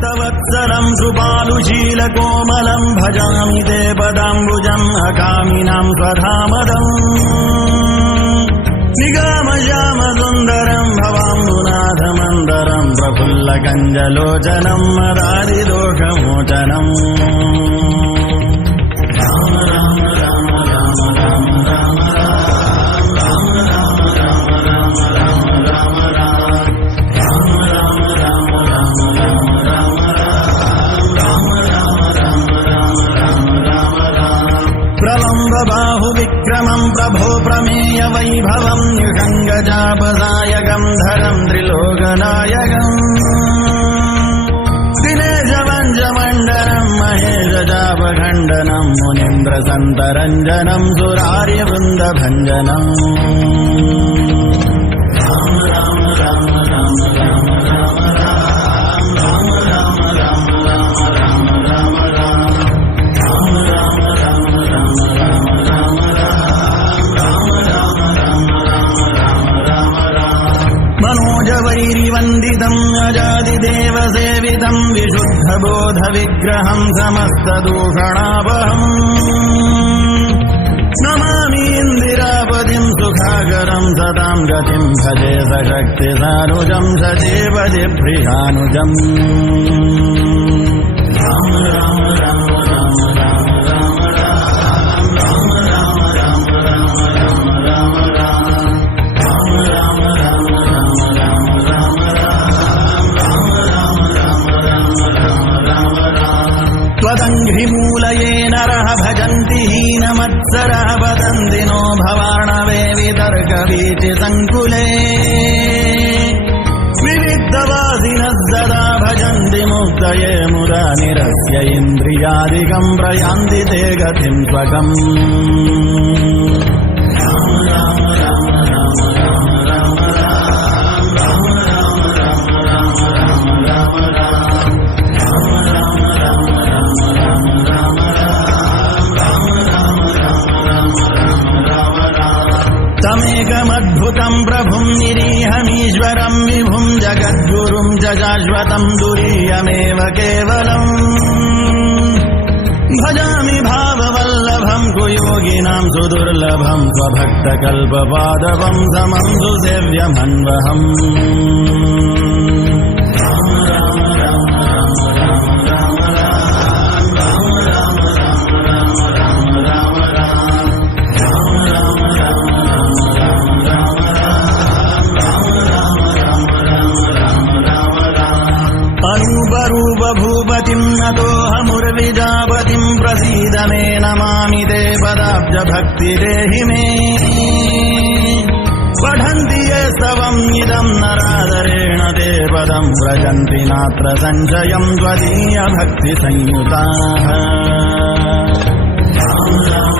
भक्तवत्सलं सुपालुशीलकोमलं भजामि ते पदाम्बुजं अकामिनां स्वधामदम् निगमश्यामसुन्दरं भवाम्बुनाथमन्दरं प्रफुल्लकञ्जलोचनं मदादिदोषमोचनम् राम राम राम राम राम राम बाहुविक्रमं प्रभो प्रमेय वैभवं निषङ्गजापदायकं धरं त्रिलोकनायकम् दिनेशवञ्जमण्डनं महेशजापखण्डनं मुनीन्द्रसन्तरञ्जनं सुरार्यवृन्दभञ्जनम् राम राम राम राम राम राम राम राम राम राम राम राम मनोजवैरिवन्दितम् अजादिदेवसेवितं विशुद्धबोधविग्रहं समस्तदूषणापहम् नमामि इन्दिरापतिं सुखाकरं सतां गतिं भजे सशक्तिसानुजं सजीवजिप्रियानुजम् राम राम राम राम राम राम राम राम राम राम राम राम त्वदङ्घ्रिमूलये नरः भजन्ति हीनमत्सरः वदन्ति नो भवार्णवे वितर्कवीचिसङ्कुले विविद्धवासिनः सदा भजन्ति मुक्तये मुदा निरस्य इन्द्रियादिकं प्रयान्ति ते गतिं स्वकम् राम राम राम राम राम राम राम राम राम राम राम राम तमेकमद्भुतं प्रभुं निरीहमीश्वरं विभुं जगद्गुरुं च शाश्वतं दुरीयमेव केवलम् भजामि भाववल्लभं कुयोगिनां सुदुर्लभं स्वभक्तकल्पपादवं समं सुसेव्यमन्वहम् राम राम राम राम राम राम राम राम राम राम राम अनूपरूपभूपतिं नतोऽहमुर्विजापतिं प्रसीद मे नमामि ते पदाब्जभक्तिदेहि मे पठन्ति ये स्तवम् इदं नरादरेण ते पदं व्रजन्ति नात्र संशयं त्वदीयभक्तिसंयुताः राम राम